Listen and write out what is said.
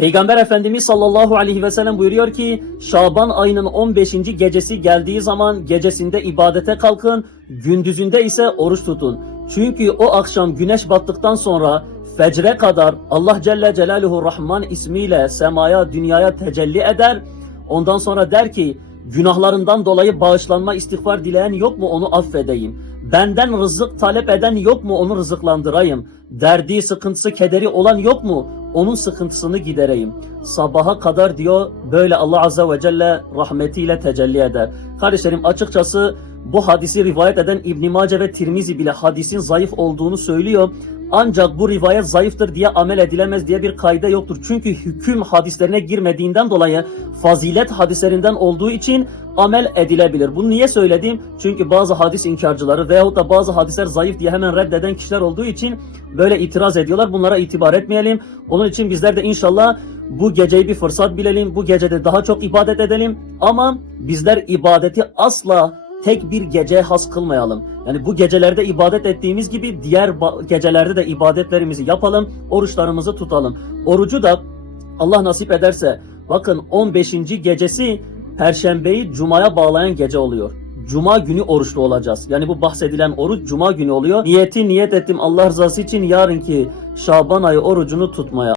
Peygamber Efendimiz sallallahu aleyhi ve sellem buyuruyor ki Şaban ayının 15. gecesi geldiği zaman gecesinde ibadete kalkın, gündüzünde ise oruç tutun. Çünkü o akşam güneş battıktan sonra fecre kadar Allah Celle Celaluhu Rahman ismiyle semaya, dünyaya tecelli eder. Ondan sonra der ki günahlarından dolayı bağışlanma, istiğfar dileyen yok mu onu affedeyim. Benden rızık talep eden yok mu onu rızıklandırayım. Derdi, sıkıntısı, kederi olan yok mu onun sıkıntısını gidereyim. Sabaha kadar diyor böyle Allah Azze ve Celle rahmetiyle tecelli eder. Kardeşlerim açıkçası bu hadisi rivayet eden İbn Mace ve Tirmizi bile hadisin zayıf olduğunu söylüyor. Ancak bu rivayet zayıftır diye amel edilemez diye bir kayda yoktur. Çünkü hüküm hadislerine girmediğinden dolayı fazilet hadislerinden olduğu için amel edilebilir. Bunu niye söyledim? Çünkü bazı hadis inkarcıları veyahut da bazı hadisler zayıf diye hemen reddeden kişiler olduğu için böyle itiraz ediyorlar. Bunlara itibar etmeyelim. Onun için bizler de inşallah bu geceyi bir fırsat bilelim. Bu gecede daha çok ibadet edelim. Ama bizler ibadeti asla tek bir geceye has kılmayalım. Yani bu gecelerde ibadet ettiğimiz gibi diğer gecelerde de ibadetlerimizi yapalım, oruçlarımızı tutalım. Orucu da Allah nasip ederse bakın 15. gecesi Perşembeyi Cuma'ya bağlayan gece oluyor. Cuma günü oruçlu olacağız. Yani bu bahsedilen oruç Cuma günü oluyor. Niyeti niyet ettim Allah rızası için yarınki Şaban ayı orucunu tutmaya.